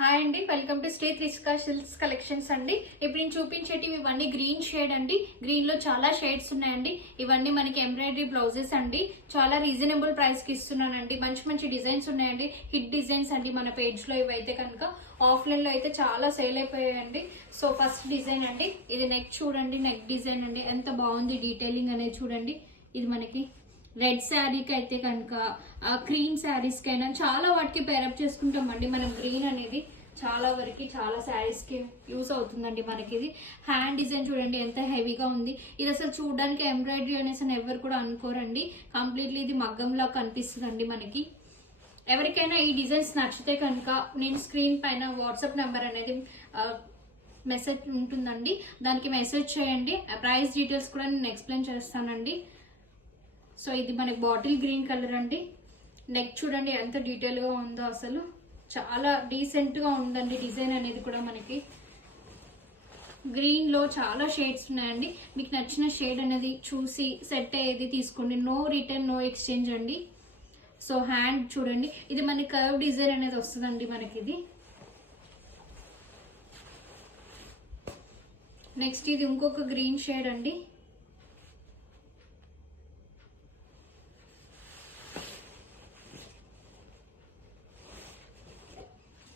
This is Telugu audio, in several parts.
హాయ్ అండి, welcome to Shri Trishka silks collections అండి. ఇప్పుడు నేను చూపించేటివి ఇవన్నీ గ్రీన్ షేడ్ అండి. గ్రీన్ లో చాలా షేడ్స్ ఉన్నాయండి. ఇవన్నీ మనకి ఎంబ్రాయిడరీ బ్లౌజెస్ అండి. చాలా రీజనబుల్ ప్రైస్ కి ఇస్తున్నానండి. మంచి మంచి డిజైన్స్ ఉన్నాయండి. హిట్ డిజైన్స్ అండి మన పేజ్ లో. ఇవైతే కనుక ఆఫ్లైన్ లో అయితే చాలా సేల్ అయిపోయాయండి. సో ఫస్ట్ డిజైన్ అండి, ఇది నెక్ చూడండి. నెక్ డిజైన్ అండి, ఎంత బాగుంది డీటెయిలింగ్ అనేది చూడండి. ఇది మనకి రెడ్ శారీకి అయితే కనుక క్రీమ్ శారీస్కి అయినా చాలా వాటికి పేరప్ చేసుకుంటామండి. మనం గ్రీన్ అనేది చాలా వరకు చాలా శారీస్కి యూస్ అవుతుందండి. మనకి ఇది హ్యాండ్ డిజైన్ చూడండి ఎంత హెవీగా ఉంది. ఇది అసలు చూడడానికి ఎంబ్రాయిడరీ అనేసి అని ఎవరు కూడా అనుకోరండి. కంప్లీట్లీ ఇది మగ్గంలా కనిపిస్తుందండి మనకి. ఎవరికైనా ఈ డిజైన్స్ నచ్చితే కనుక నేను స్క్రీన్ పైన వాట్సాప్ నెంబర్ అనేది మెసేజ్ ఉంటుందండి, దానికి మెసేజ్ చేయండి. ప్రైస్ డీటెయిల్స్ కూడా నేను ఎక్స్ప్లెయిన్ చేస్తానండి. సో ఇది మనకి బాటిల్ గ్రీన్ కలర్ అండి. నెక్ చూడండి ఎంత డీటెయిల్గా ఉందో, అసలు చాలా డీసెంట్గా ఉందండి. డిజైన్ అనేది కూడా మనకి గ్రీన్లో చాలా షేడ్స్ ఉన్నాయండి. మీకు నచ్చిన షేడ్ అనేది చూసి సెట్ అయ్యేది తీసుకోండి. నో రిటర్న్, నో ఎక్స్చేంజ్ అండి. సో హ్యాండ్ చూడండి, ఇది మనకి కర్వ్ డిజైన్ అనేది వస్తుందండి మనకి ఇది. నెక్స్ట్ ఇది ఇంకొక గ్రీన్ షేడ్ అండి.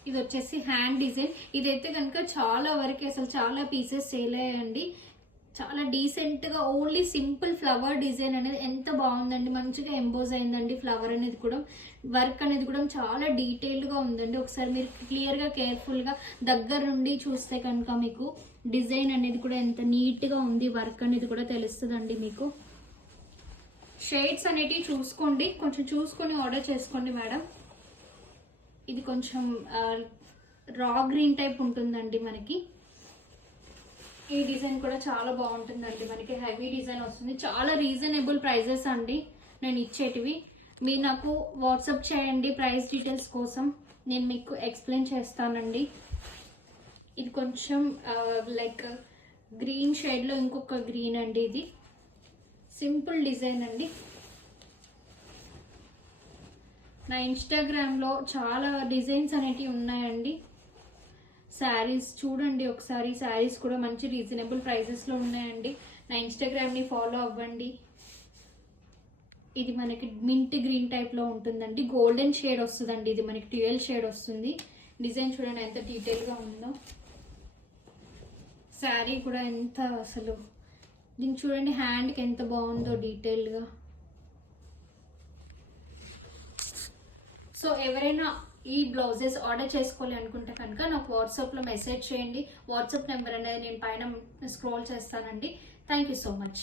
ఇది వచ్చేసి హ్యాండ్ డిజైన్. ఇదైతే కనుక చాలా వరకు అసలు చాలా పీసెస్ సేల్ అయ్యాయండి. చాలా డీసెంట్గా ఓన్లీ సింపుల్ ఫ్లవర్ డిజైన్ అనేది ఎంత బాగుందండి. మంచిగా ఎంబోజ్ అయిందండి ఫ్లవర్ అనేది కూడా. వర్క్ అనేది కూడా చాలా డీటెయిల్డ్గా ఉందండి. ఒకసారి మీరు క్లియర్గా కేర్ఫుల్గా దగ్గర నుండి చూస్తే కనుక మీకు డిజైన్ అనేది కూడా ఎంత నీట్గా ఉంది. వర్క్ అనేది కూడా తెలుస్తుందండి మీకు. షేడ్స్ అనేటివి చూసుకోండి, కొంచెం చూసుకొని ఆర్డర్ చేసుకోండి మేడం. ఇది కొంచెం రా గ్రీన్ టైప్ ఉంటుందండి మనకి. ఈ డిజైన్ కూడా చాలా బాగుంటుందండి. మనకి హెవీ డిజైన్ వస్తుంది. చాలా రీజనబుల్ ప్రైజెస్ అండి నేను ఇచ్చేటివి. మీరు నాకు వాట్సాప్ చేయండి ప్రైస్ డీటెయిల్స్ కోసం, నేను మీకు ఎక్స్ప్లెయిన్ చేస్తానండి. ఇది కొంచెం లైక్ గ్రీన్ షేడ్లో ఇంకొక గ్రీన్ అండి. ఇది సింపుల్ డిజైన్ అండి. నా ఇన్స్టాగ్రామ్లో చాలా డిజైన్స్ అనేటివి ఉన్నాయండి. శారీస్ చూడండి ఒకసారి. శారీస్ కూడా మంచి రీజనబుల్ ప్రైజెస్లో ఉన్నాయండి. నా ఇన్స్టాగ్రామ్ని ఫాలో అవ్వండి. ఇది మనకి మింట్ గ్రీన్ టైప్లో ఉంటుందండి. గోల్డెన్ షేడ్ వస్తుందండి. ఇది మనకి 12 షేడ్ వస్తుంది. డిజైన్ చూడండి ఎంత డీటెయిల్గా ఉందో. శారీ కూడా ఎంత అసలు దీన్ని చూడండి, హ్యాండ్కి ఎంత బాగుందో డీటెయిల్గా. సో ఎవరైనా ఈ బ్లౌజెస్ ఆర్డర్ చేసుకోవాలి అనుకుంటే కనుక నాకు వాట్సాప్లో మెసేజ్ చేయండి. వాట్సాప్ నెంబర్ అనేది నేను పైన స్క్రోల్ చేస్తానండి. Thank you so much.